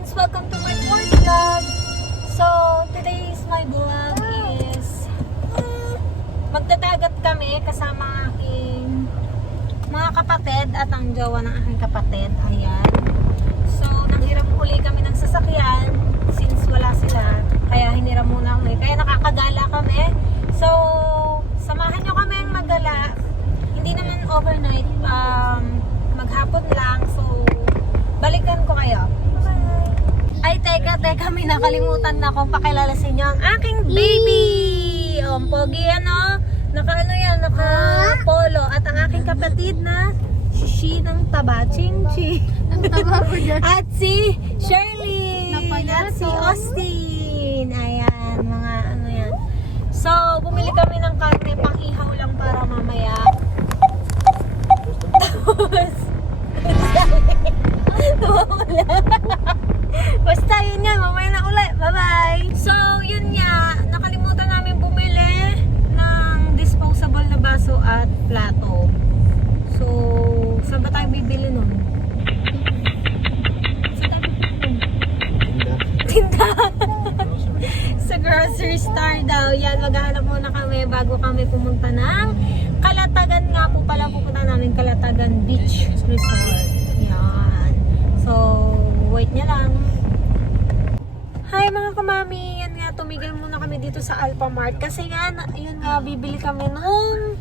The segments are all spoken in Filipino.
friends! Welcome to my fourth vlog! So, today's my vlog is magdadagat kami kasama ang aking mga kapatid at ang jowa ng aking kapatid. Ayan. So, nanghiram uli kami ng sasakyan since wala sila. Kaya hiniram muna kami. Kaya nakakagala kami. So, samahan nyo kami ang magala. Hindi naman overnight. Maghapon lang. So, balikan ko kayo. Ay, teka, may nakalimutan na akong pakilala sa inyo ang aking baby! O, pogi ano? Naka-polo. At ang aking kapatid na Shishi ng taba. Ching-ching. Ang taba po dyan. At si Shirley. Napalato. At si Austin. Ayan, mga ano yan. So, bumili kami ng karne pang ihaw lang para mamaya. Tapos, basta yun yan, mamaya na ulit. Bye-bye! So, yun nga, nakalimutan namin bumili ng disposable na baso at plato. So, saan ba tayo bibili nun? Saan tayo bibili nun? Tinda! Sa grocery store daw. Yan, maghahanap muna kami bago kami pumunta ng Kalatagan nga po pala. Pupunta namin Kalatagan Beach Resort. Yan. So, wait niya lang. Hi mga kamami, yan nga, tumigil muna kami dito sa Alphamart kasi nga, yun nga, bibili kami ng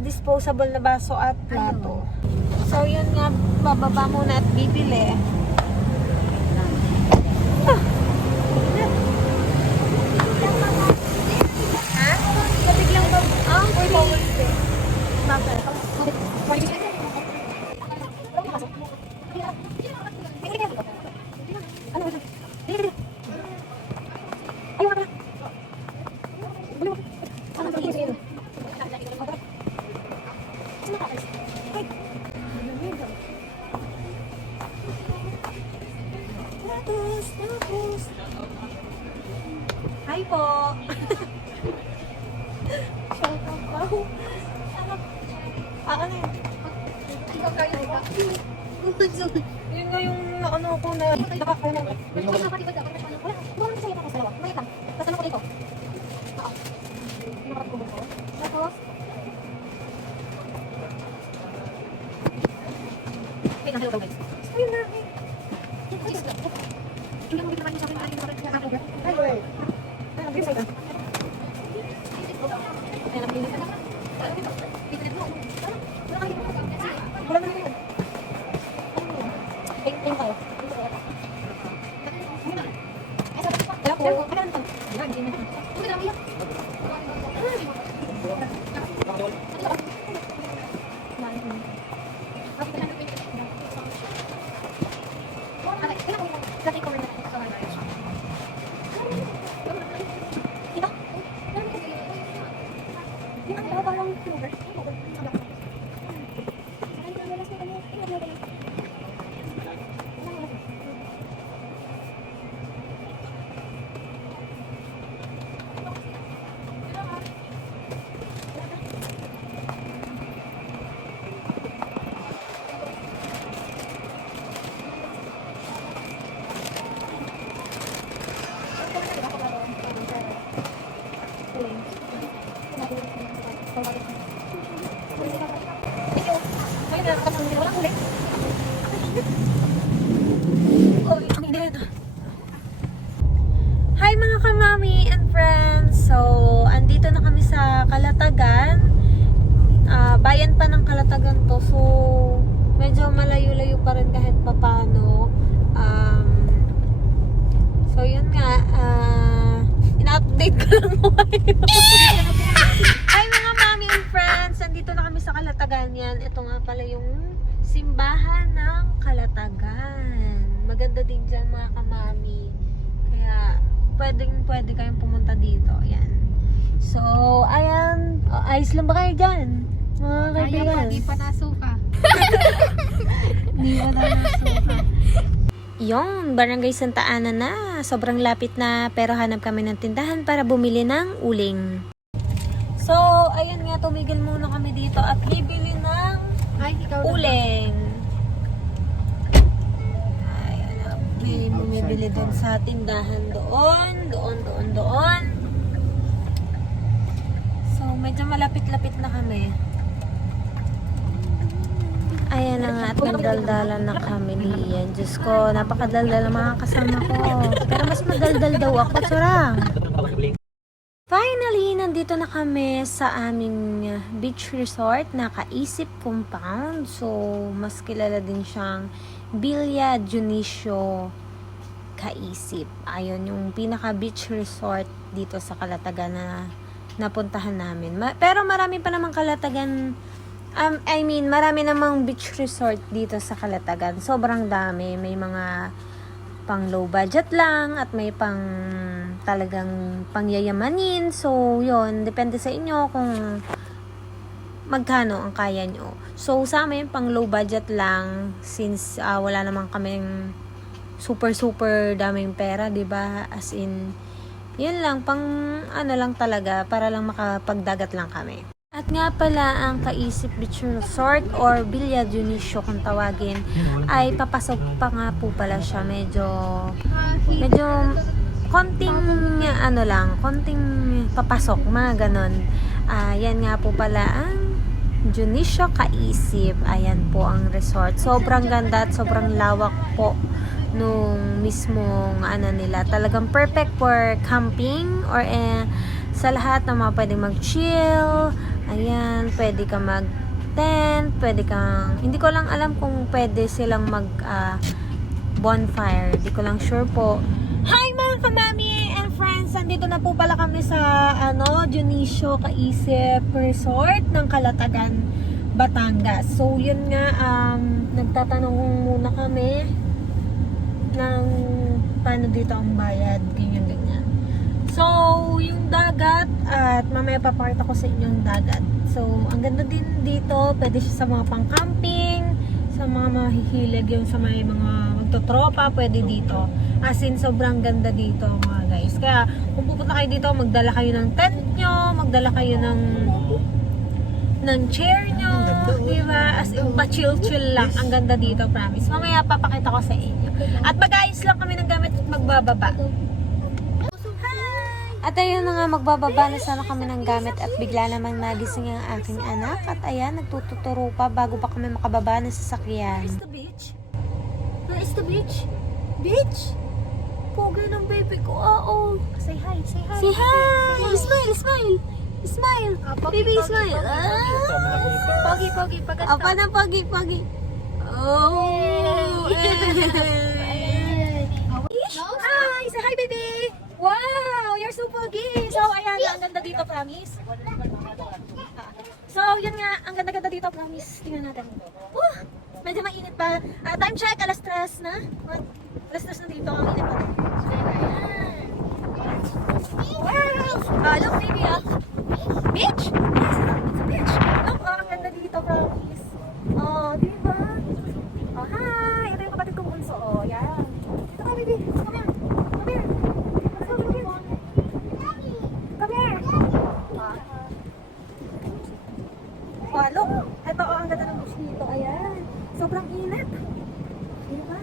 disposable na baso at plato. So yun nga, bababa muna at bibili. Ha? Labig lang ba? Uy, bawal din. Bakit? Hi po. Ano yun? Yun nga yung ano ko na nakakuna. Ayun na. Hi mga kamami and friends! So, andito na kami sa Kalatagan. Bayan pa ng Kalatagan to. So, medyo malayo-layo pa rin kahit papano. So, yun nga. Ina-update ko lang mo kayo. Hi mga mami and friends! Andito na kami sa Kalatagan yan. Ito nga pala yung simbahan ng Kalatagan. Maganda din dyan mga kamami. Kaya, pwede kayong pumunta dito. Ayan. So, ayan. Ayos lang ba kayo dyan? Mga kaibigan. Ayaw pa, di pa nasuka. Di pa nasuka. Yung Barangay Santa Ana na. Sobrang lapit na pero hanap kami ng tindahan para bumili ng uling. So, ayan nga. Tumigil muna kami dito at bibili ng Ay, ikaw uling. bibili doon sa tindahan doon. So, medyo malapit-lapit na kami. Ayan na nga at nagdaldalan na kami Lian. Diyos ko, napakadaldal ang mga kasama ko. Pero mas madaldal daw ako, tsarang. Finally, nandito na kami sa aming beach resort na Kaisip Compound. So, mas kilala din siyang Villa Dionisio Kaisip. Ayun, yung pinaka beach resort dito sa Calatagan na napuntahan namin. Pero marami pa namang Calatagan, marami namang beach resort dito sa Calatagan. Sobrang dami. May mga pang low budget lang at may pang talagang pangyayamanin. So, yon depende sa inyo kung magkano ang kaya nyo. So, sa amin, pang low budget lang since wala naman kaming super daming pera, 'di ba? As in, yun lang, pang ano lang talaga, para lang makapagdagat lang kami. At nga pala, ang Kaisip Beach Resort or Villa Dionisio kung tawagin, ay papasok pa nga po pala siya. Medyo konting konting papasok, mga ganon. Yan nga po pala ang Dionisio Kaisip. Ayan po ang resort. Sobrang ganda at sobrang lawak po nung mismong nila. Talagang perfect for camping or sa lahat na mga pwedeng mag-chill. Ayan, pwede ka mag-tent, pwede kang, hindi ko lang alam kung pwede silang bonfire. Hindi ko lang sure po. Hi mga kamami and friends! Nandito na po pala kami sa Dionisio Kaisip Resort ng Calatagan, Batangas. So, yun nga, nagtatanong muna kami ng paano dito ang bayad, ganyan. So, yung dagat, at mamaya papakita ko sa inyo yung dagat. So, ang ganda din dito, pwede siya sa mga pang-camping, sa mga mahihilig, yung sa mga magtotropa, pwede dito. As in, sobrang ganda dito mga guys. Kaya, kung pupunta kayo dito, magdala kayo ng tent nyo, magdala kayo ng chair nyo, diba? As in, pa-chill lang. Ang ganda dito, promise. Mamaya papakita ko sa inyo. At mag-ayos lang kami ng gamit at magbababa. At ayun na nga, magbababa na sana kami ng gamit at bigla namang nagising ang aking anak. At ayan, nagtututuro pa bago pa kami makababa ng sasakyan. Where is the beach? Where is the beach? Beach? Pogi ng baby ko. Oh. Say hi, say hi. Say hi! Smile! Baby, smile! Pogi, pagat Apa na pogi. Oh! Hi! Say hi, baby! Wow! You're so pogi! So, ayan, ang ganda dito, promise. So, yun nga, ang ganda-ganda dito, promise. Tingnan natin. Medyo mainit pa. Time check, alas 3 na. Alas 3 na dito, ang init pa. Ayan. Wow! Look, baby, beach? Yes, it's a beach. Look, ang ganda dito, promise. Diba? Hi! Ito yung kapatid kong bunso. Yan. Ito ka, baby. Come here. Look, ito ang ganda ng beach dito. Ayan. Sobrang init. Diba?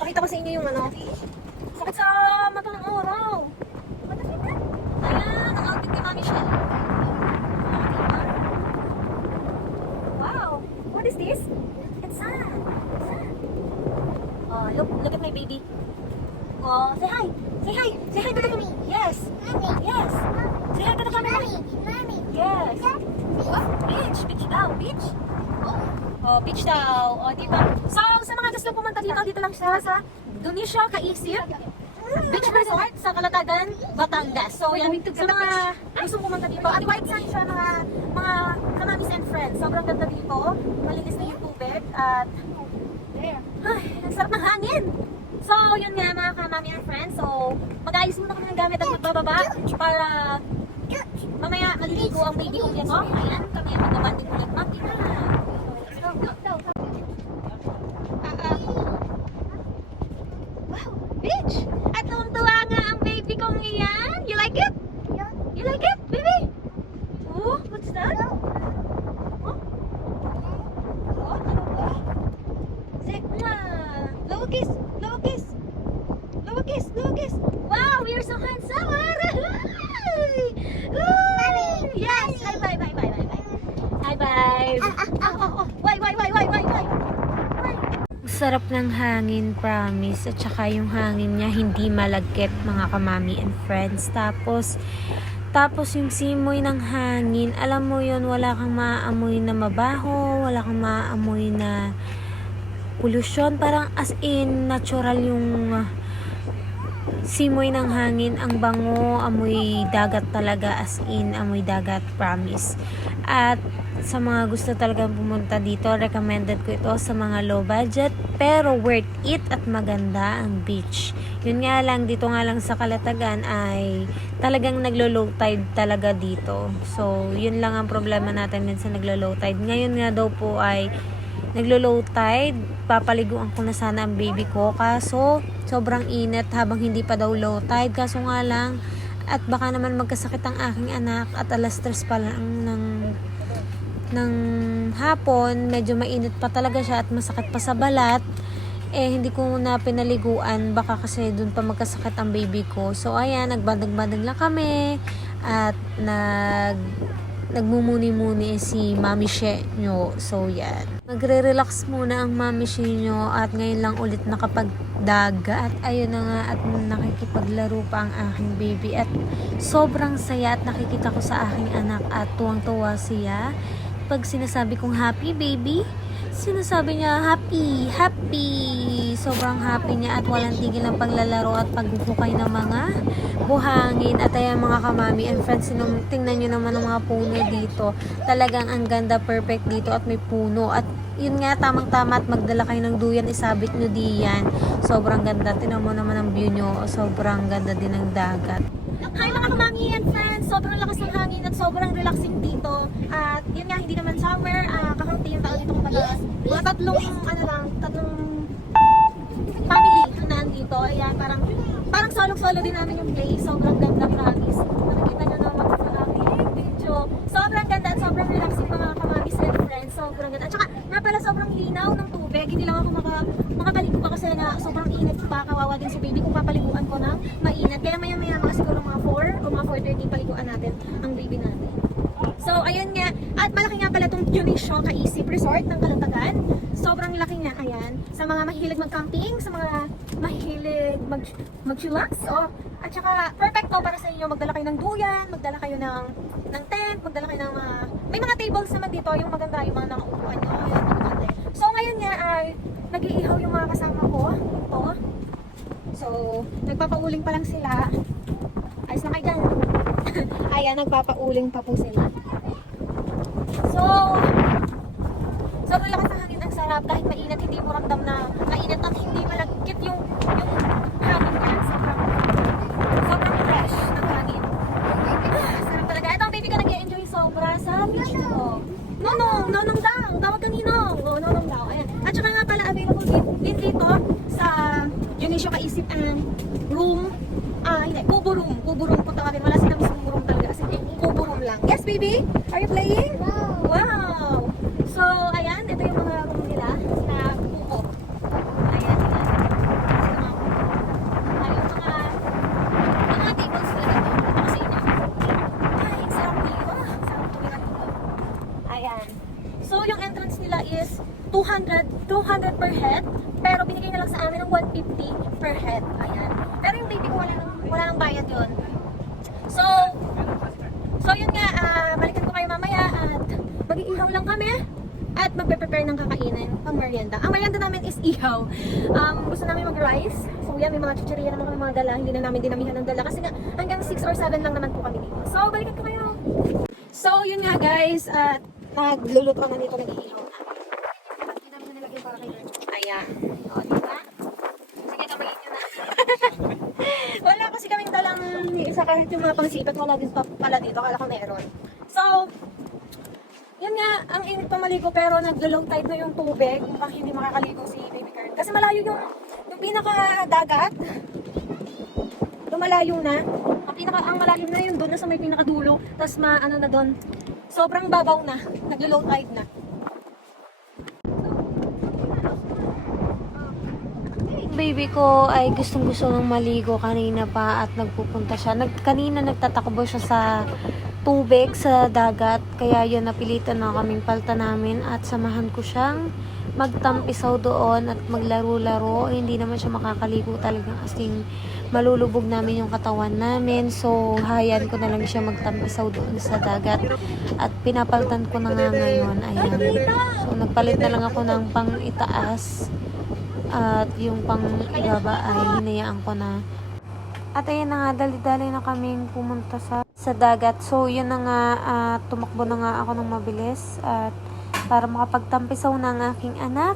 Pakita ko sa inyo yung sakit sa mata ng araw. Ayan, ang outfit ni Mami Shell. Diba? Wow. What is this? It's sand. Look at my baby. Say hi. Say hi to the mommy. Yes. Say hi to the camera. Yes. Beach daw. Beach daw. Diba? So, sa mga gusto pumunta dito lang siya sa Dionisio Kaisip Beach Resort sa Calatagan, Batangas. So, yan, sa mga gusto pumunta dito. At white sand siya, mga kamamis and friends. Sobrang ganda dito. Malinis na yung tubig. At, ang sarap ng hangin. So, yun nga mga kamami and friends. So, mag-ayos muna kami ng gamit at magbababa para mamaya maliligo ang baby ko dito. Ayan, kami ang magabanding muna at mami na. Wow, beach! At tuwang-tuwa nga ang baby kong iyan. You like it? You like it, baby? What's that? Ano ba? Say, drive. Why? Sarap ng hangin, promise. At saka yung hangin niya hindi malagkit, mga kamami and friends. Tapos yung simoy ng hangin, alam mo yun, wala kang maaamoy na mabaho, wala kang maaamoy na pollution. Parang as in, natural yung simoy ng hangin. Ang bango, amoy dagat talaga, as in, amoy dagat, promise. At sa mga gusto talagang pumunta dito, recommended ko ito sa mga low budget, pero worth it at maganda ang beach. Yun nga lang, dito nga lang sa Calatagan ay talagang naglo-low tide talaga dito. So, yun lang ang problema natin minsan, naglo-low tide. Ngayon nga daw po ay naglo-low tide, papaliguan ko na sana ang baby ko, kaso sobrang init habang hindi pa daw low tide. Kaso nga lang, at baka naman magkasakit ang aking anak, at alas 3 pa lang ng hapon, medyo mainit pa talaga siya at masakit pa sa balat. Hindi ko na pinaliguan, baka kasi dun pa magkasakit ang baby ko. So ayan, nagbandag-bandag lang kami at nagmumuni-muni si Mami She nyo. So yan, magre-relax muna ang Mami She nyo at ngayon lang ulit nakapagdagat. Ayun na nga, at nakikipaglaro pa ang aking baby at sobrang saya, at nakikita ko sa aking anak at tuwang-tuwa siya. Pag sinasabi kong happy baby, sinasabi niya happy. Sobrang happy niya at walang tigil ng paglalaro at paghukay ng mga buhangin. At ayan mga kamami and friends, tingnan nyo naman ang mga puno dito. Talagang ang ganda, perfect dito at may puno. At yun nga, tamang-tama at magdala kayo ng duyan, isabit nyo diyan. Sobrang ganda. Tingnan mo naman ang view nyo. Sobrang ganda din ng dagat. Hi mga kamami and friends! Sobrang lakas ng hangin at sobrang relaxing dito. At yun nga, hindi naman summer. Kakaunti yung tao dito kumbaga. Mga tatlong family na nandito. Ayan, parang solo-solo din namin yung place. Sobrang ganda, promise. Nakikita nyo naman sa aking video. Sobrang ganda at sobrang relaxing mga kamamis and friends. Sobrang ganda. At saka, nga pala sobrang linaw ng tubig. Hindi lang ako makapaligo pa kasi na sobrang init pa. Kawawa din si baby kung papaliguan ko ng mainit. Kaya maya-maya mga siguro mga 4 o mga 4:30 paliguan natin ang baby natin. So, ayun nga. At malaki nga pala itong Junisho Ka-Isip Resort ng Calatagan. Sobrang laki nga. Ayan. Sa mga mahilig mag-camping, sa mga mahilig mag-chillax. At saka, perfecto para sa inyo. Magdala kayo ng duyan, magdala kayo ng tent, magdala kayo ng may mga tables naman dito. Yung maganda, yung mga nakaupuan nyo. Ayan, maganda. So, ngayon nga ay nag-iihaw yung mga kasama ko. Ito. So, nagpapauling pa lang sila. Ayos na kayo dyan. Ayan, nagpapauling pa po sila. So, sobrang lakas ng hangin, ang sarap. Kahit mainit, hindi mo ramdam na mainit at hindi malagkit yung hangin niya. Sobrang fresh ng hangin. Sarap talaga. Ito ang baby ko nag-enjoy sobra sa beach nito. Nonong daw. Tawag kang Ninong. Nonong daw. Ayan. At saka nga pala available din dito sa Junisho Ka-Isip ang room. Hindi, Kubo room. Kubo room po tawagin. Wala silang mismong room talaga. Kasi Kubo room lang. Yes, baby? Are you playing? Wow! So, ayan. Ito yung mga room nila na Kubo. Ayan. Yung mga tables nila dito. Ito kasi ina. Ay, sarap dito. Sarap tumira dito. Ayan. So, yung entrance nila is 200 per head. Pero binigay na lang sa amin ng 150 per head. Ayan. Pero yung baby ko wala nang bayad yun. So yun nga, balikan ko kayo mamaya at mag-iihaw lang kami at magpe-prepare ng kakainin pang merienda. Ang merienda namin is ihaw. Gusto namin mag-rice. So yan, may mga chichirya naman kami mga dala. Hindi na namin dinamihan ng dala kasi nga hanggang 6 or 7 lang naman po kami dito. So balikan ko kayo. So yun nga guys, at nagluluto na dito, nag-iihaw na. Hindi namin nilagay para kayo. Ayan. O, diba? Sige, kamayin nyo na. Wala kasi kaming dalang isa kahit yung mga pangsipat, wala din pa pala dito, kala ko meron. So, yun nga, ang init pa maligo pero nag-low tide na yung tubig, mukhang hindi makakaligo si baby girl. Kasi malayo yung pinaka-dagat, lumalayo na. Ang malalim na yun doon na sa may pinakadulo, tapos ano na doon, sobrang babaw na, nag-low tide na. Baby ko ay gustong-gusto ng maligo kanina pa at nagpupunta siya. Kanina nagtatakbo siya sa tubig sa dagat. Kaya yun, napilitan na kaming palta namin at samahan ko siyang magtampisaw doon at maglaro-laro. Hindi naman siya makakaligo talagang asing malulubog namin yung katawan namin. So, hayan ko na lang siya magtampisaw doon sa dagat. At pinapaltan ko na nga ngayon. Ayan. So, nagpalit na lang ako ng pang itaas. At yung pang ibaba ay hinayaan ko na. At ayan na nga, dali-dali na kaming pumunta sa dagat. So, yun na nga, tumakbo na nga ako ng mabilis. At para makapagtampisaw na ang aking anak.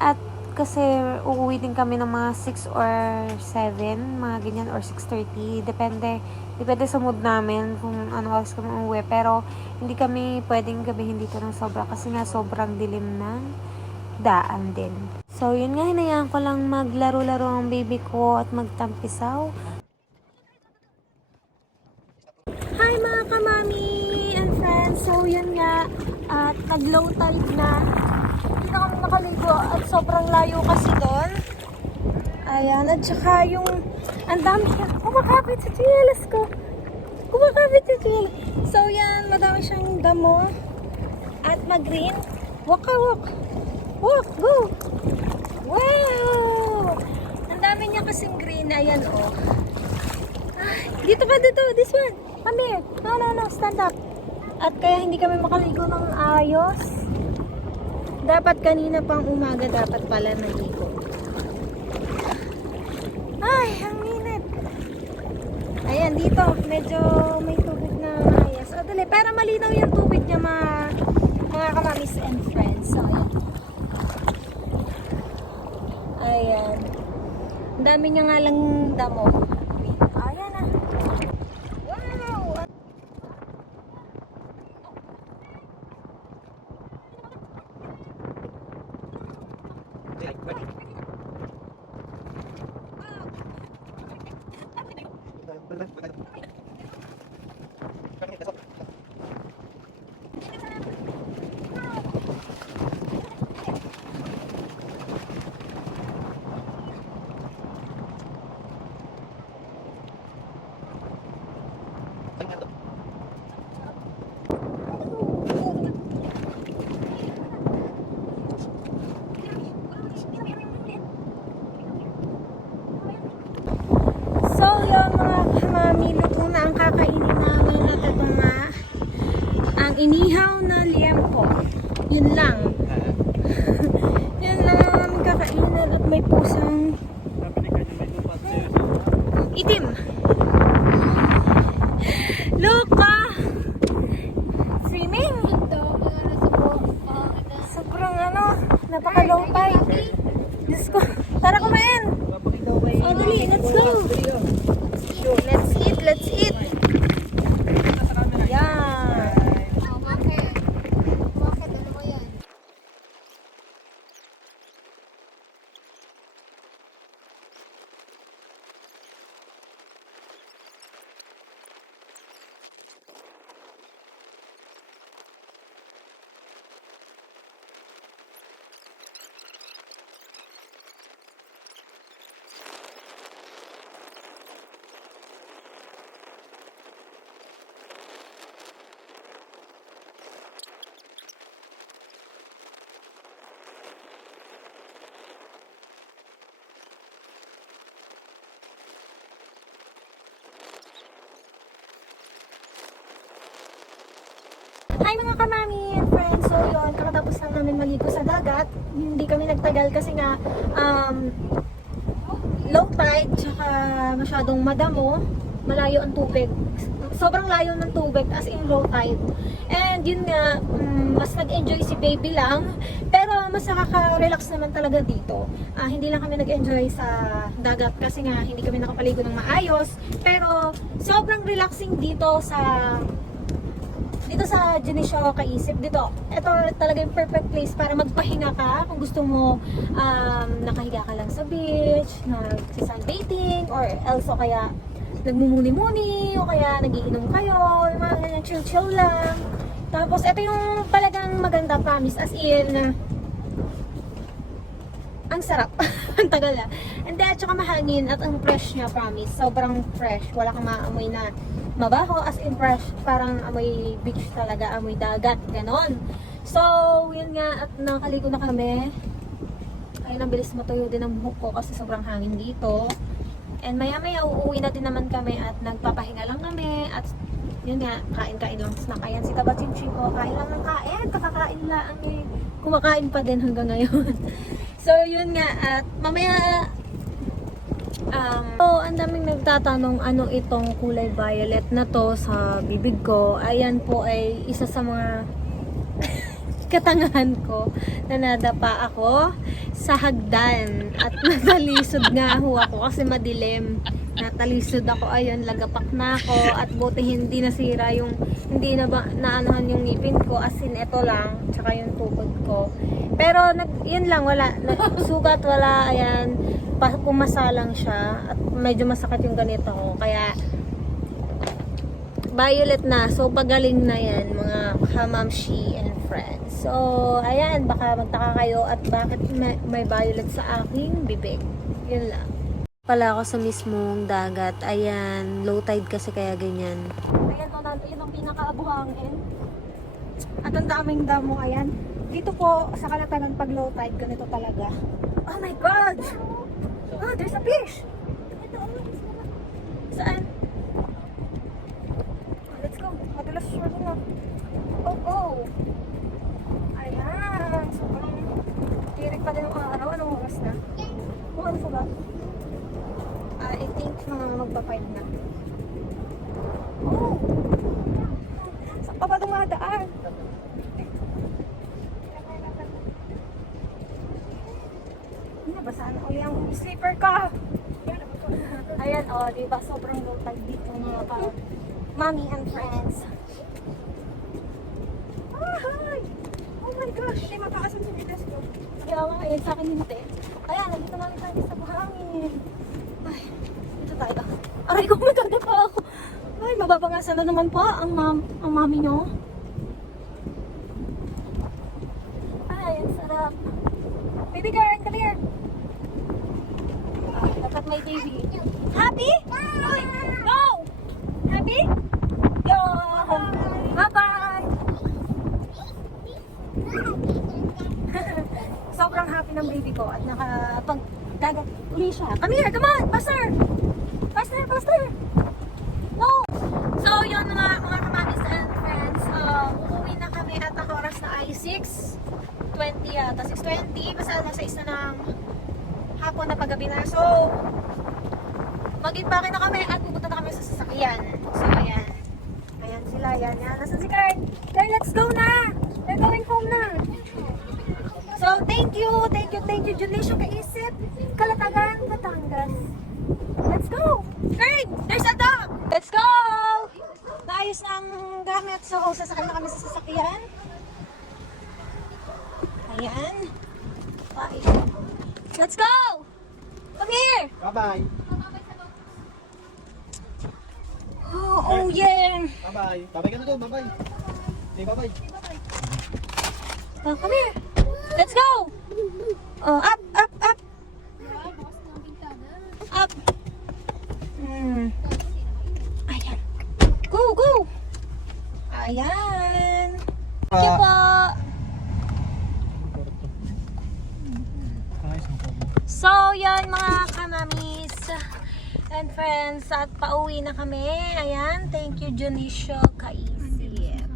At kasi uuwi din kami ng mga 6 or 7, mga ganyan, or 6:30. Depende sa mood namin kung ano oras kami uuwi. Pero hindi kami pwedeng gabihin dito ng sobra kasi nga sobrang dilim ng daan din. So yun nga, hinayaan ko lang maglaro-laro ang baby ko at magtampisaw. Hi mga kamami and friends! So yun nga, at nag-low tide na. Hindi na kami makaligo at sobrang layo kasi doon. Ayan, at saka yung ang dami siya kumakapit sa chinelas ko. So yan, madami siyang damo. At mag-green. Walk, go! Wow! Ang dami niya kasing green. Ayan, oh. Ay, dito, this one. Come here. No, stand up. At kaya hindi kami makaligo ng ayos. Dapat kanina pang umaga dapat pala naligo. Ay, ang init. Ayan, dito medyo may tubig na ayos. O dali, para malinaw yung tubig niya mga kamamis and friends. So, ayan. Ang dami niya nga lang damo. Ayan na. Wow! So, yung mga kamami, luto na ang kakainin namin at ito nga, ang inihaw na liempo. Yun lang. Yun lang ang aming kakainin at may pusang itim. Luka! Swimming! Sobrang napaka-low tide. Diyos ko, tara kumain! Oh, dali, let's go! Let's eat! Yan! Hi mga kamami and friends! So yun, kakatapos lang namin maligo sa dagat. Hindi kami nagtagal kasi nga low tide, tsaka masyadong madamo, malayo ang tubig. Sobrang layo ng tubig as in low tide. And yun nga, mas nag-enjoy si baby lang. Pero mas nakaka-relax naman talaga dito. Hindi lang kami nag-enjoy sa dagat kasi nga hindi kami nakapaligo ng maayos. Pero sobrang relaxing dito sa Geneseo Kaisip. Ito talaga yung perfect place para magpahinga ka kung gusto mo nakahiga ka lang sa beach, nag-sunbathing, or else o kaya nagmumuni-muni, o kaya nagiinom kayo, yung mga ganyan, chill-chill lang. Tapos ito yung talagang maganda, promise, as in ang sarap. Ang tagal na. And then, tsaka mahangin at ang fresh niya, promise. Sobrang fresh. Wala kang maamoy na mabaho, as in fresh, parang amoy beach talaga, amoy dagat, ganon. So, yun nga, at nakaligo na kami. Ayun, ang bilis matuyo din ang buhok ko kasi sobrang hangin dito. And maya-maya, uuwi na din naman kami at nagpapahinga lang kami. At yun nga, kain-kain lang. Snack. Ayan, si Kabachinchin ko, kain lang ng kain. Kakakain lang eh. Kumakain pa din hanggang ngayon. So, yun nga, at mamaya, so, ang daming nagtatanong ano itong kulay violet na to sa bibig ko. Ayan po ay isa sa mga katangahan ko na nadapa ako sa hagdan at natalisod nga ho ako kasi madilim. Natalisod ako, ayun, lagapak na ako at buti hindi nasira yung, hindi na ba naanuhan yung ngipin ko, as in ito lang, tsaka yung tukod ko. Pero yun lang, wala, sugat wala, ayan, pumasa lang siya at medyo masakit yung ganito ko, kaya violet na, so pagaling na yan mga kamamshi and friends. So, ayan, baka magtaka kayo at bakit may violet sa aking bibig. Yun lang. Pala ako sa mismong dagat. Ayan, low tide kasi kaya ganyan. Ayan po, yun ang pinakaabuhangin. At ang daming damo, ayan. Dito po, sa Kalatagan pag low tide, ganito talaga. Oh my God! Oh, there's a fish! Saan? Let's go. Madalas siya na. Oh, oh. Ayan. Sobrang tirik pa din ang araw. Anong oras na? Oh, ano ba? I think mga magpa-5 na. Oh! Saan pa ba dumadaan? Nabasaan na uli ang slipper ka. Ayan, oh, diba? Sobrang low tide dito mga mommy and friends. Hi! Oh my gosh! Hindi mapakasan sa bidas ko. Kaya nga, ayan sa akin hindi. Ayan, nandito namin tayo sa buhangin. Ay, dito tayo. Aray ko, magkagapa ako. Ay, mababangasan na naman po ang mami nyo. Ay, ang sarap. Baby girl, come here. Ay, dapat may baby. Happy? Go! Happy? Go! Bye-bye! Sobrang happy ng baby ko at nakapag-dagat uli siya. Come here, come on! Faster! Faster, faster! No! So, yun mga kamamis and friends. Uuwi na kami at ang oras na ay 6:20 yata. 6:20. Basta nasa 6 na ng hapon na paggabi na. So, mag-impake na kami at pupunta na kami sa sasakyan. So, ayan. Ayan sila, ayan. Nasaan si Karen? Karen, let's go na! We're going home na! So, thank you, Junisyo Kaisip, Kalatagan, Batangas. Let's go! Karen, there's a dog! Let's go! Naayos na ang gamit, so sasakay na kami sa sasakyan. Ayan. Bye. Let's go! Come here! Bye-bye. Oh yeah! Bye-bye. Bye-bye ka na doon. Bye-bye. Hey, bye-bye. Oh, come here! Let's go! Oh, up, up, up! Up! Ayan. Go, go! Ayan! Thank you po! So, yan mga kamamis and friends, at pauwi na kami. Ayan, thank you Junisyo Kaisip.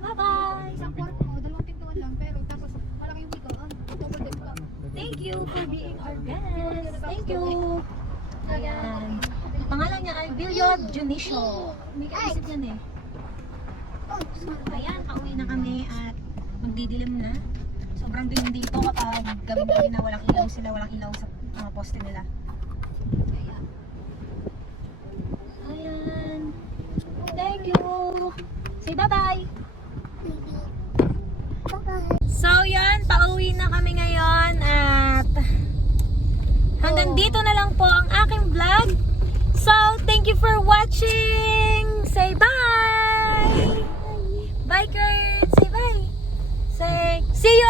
Bye-bye! Isang kwarto, dalawang pintuan lang, pero tapos malaking bigaan. Double deck pa. Thank you for being our guest. Thank you. Ayan. Ang pangalan niya ay Bilyod Junisyo. May kaisip yan eh. Ayan, pauwi na kami at magdidilim na. Sobrang dilim dito kapag gabi-gabi na walang ilaw sila, walang ilaw sa mga poste nila. Ayan. Ayan. Thank you. Say bye-bye. So yan, pauwi na kami ngayon at hanggang dito na lang po ang aking vlog. So, thank you for watching. Say bye. Bye, Kurt. Say bye. Say, see you